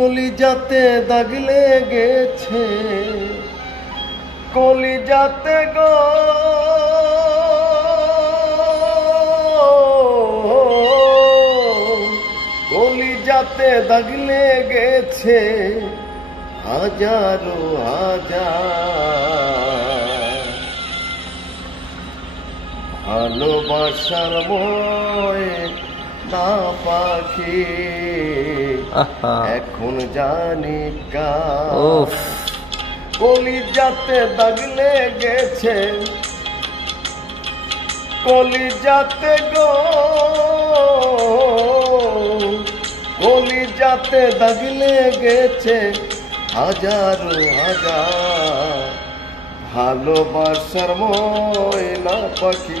কলিজাতে দাগ লেগেছে। কলিজাতে গো। কলিজাতে দাগ লেগেছে। হাজারো হাজার। ভালোবাসার ময় না পাখি। এখন জানি কা কলিজাতে দাগ লেগেছে। কলিজাতে গো। কলিজাতে দাগ লেগেছে। হাজারো হাজার। ভালোবাসার ময়না পাখি।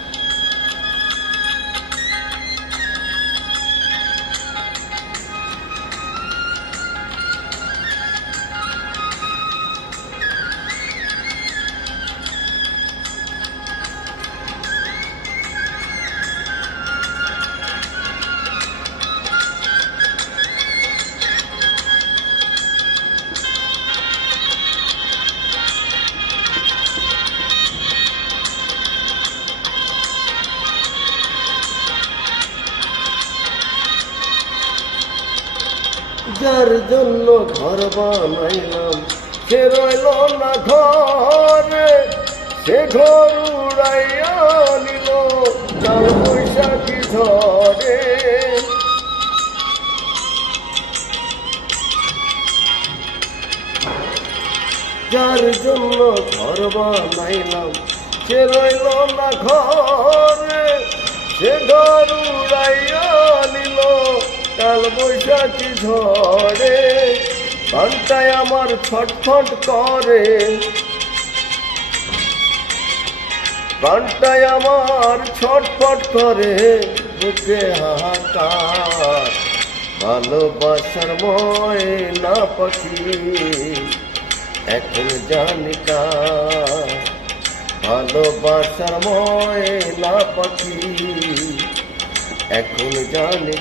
যার জন্য ঘর বানাইলাম। সে রইল না ঘরে, সে ঘর উড়াইয়া নিল। কাল বৈশাখী ধরে যার জন্য ঘর বানাইলাম, সে রইল না ঘরে, সে ঘর উড়াইয়া নিল। কাল বৈশাখী ঝড়ে, ঘন্টায় আমার ছটফট করে। ঘন্টায় আমার ছটফট করে, বুকে হাহাকার। ভালোবাসার ময়না পাখি, এখন জানি কার। ভালোবাসার ময়না পাখি। এখন জানি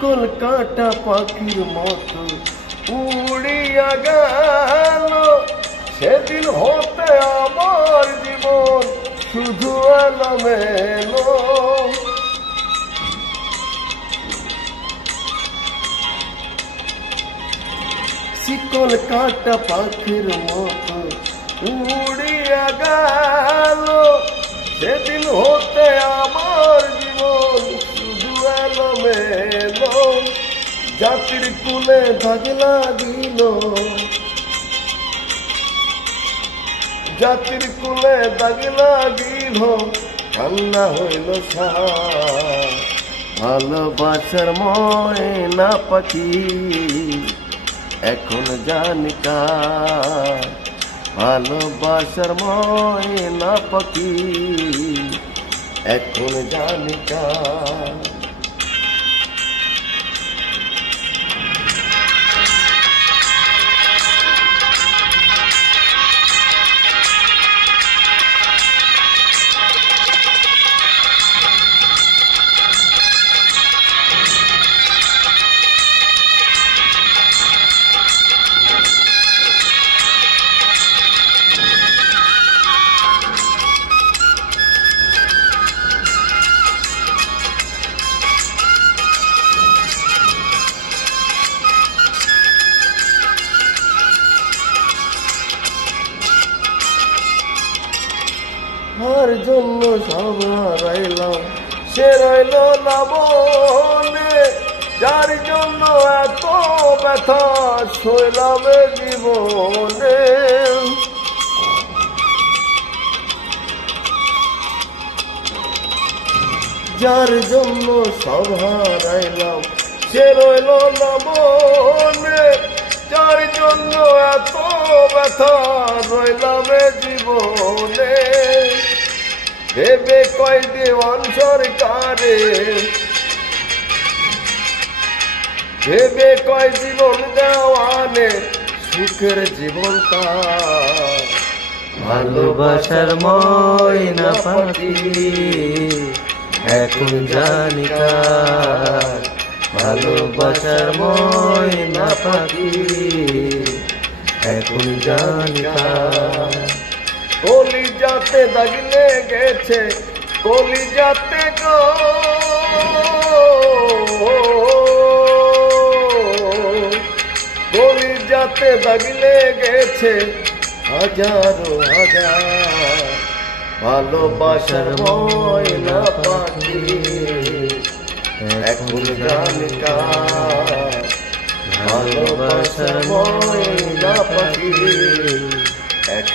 কার কাটা পাখির মতো। উড়িয়া গেল। সেদিন হতে আমার জীবন শুধু এলোমেলো। চিকন কাটা পাখির মতো। উড়িয়া গেল। সেদিন হতে আমার জাতির কুলে দাগ লাগিল জাতির কুলে দাগ লাগিল কান্না হইল সার। ভালোবাসার ময়না পাখি, এখন জানি কার। ভালোবাসার ময়না পাখি, এখন জানি তার জন্য সব হারাইলাম সে রইল না বনে, যার জন্য এত ব্যথা শৈলাবে জীবনে। যার জন্য সব হারাইলাম। সে রইল না মনে যার জন্য এত ব্যথা রইলাম জীবনে। ভেবে কয় দেওয়ান সরকারে ভেবে কয় জীবন দেওয়ানে সুখের জীবন ভালোবাসার ময়না পাখি, এখন জানি ভালোবাসার ময়না পাখি, এখন জানি কলি যাতে দাগলে গেছে কলি যাতে গো। কলি যাতে দাগলে গেছে হাজারো হাজার ভালোবাসার ময়না পাখি। এখন গান ভালোবাসার ময়না পাখি।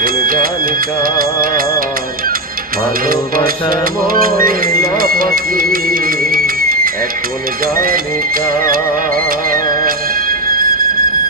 এখন গান গান ভালোবাসার ময়না পাখি এখন গান গান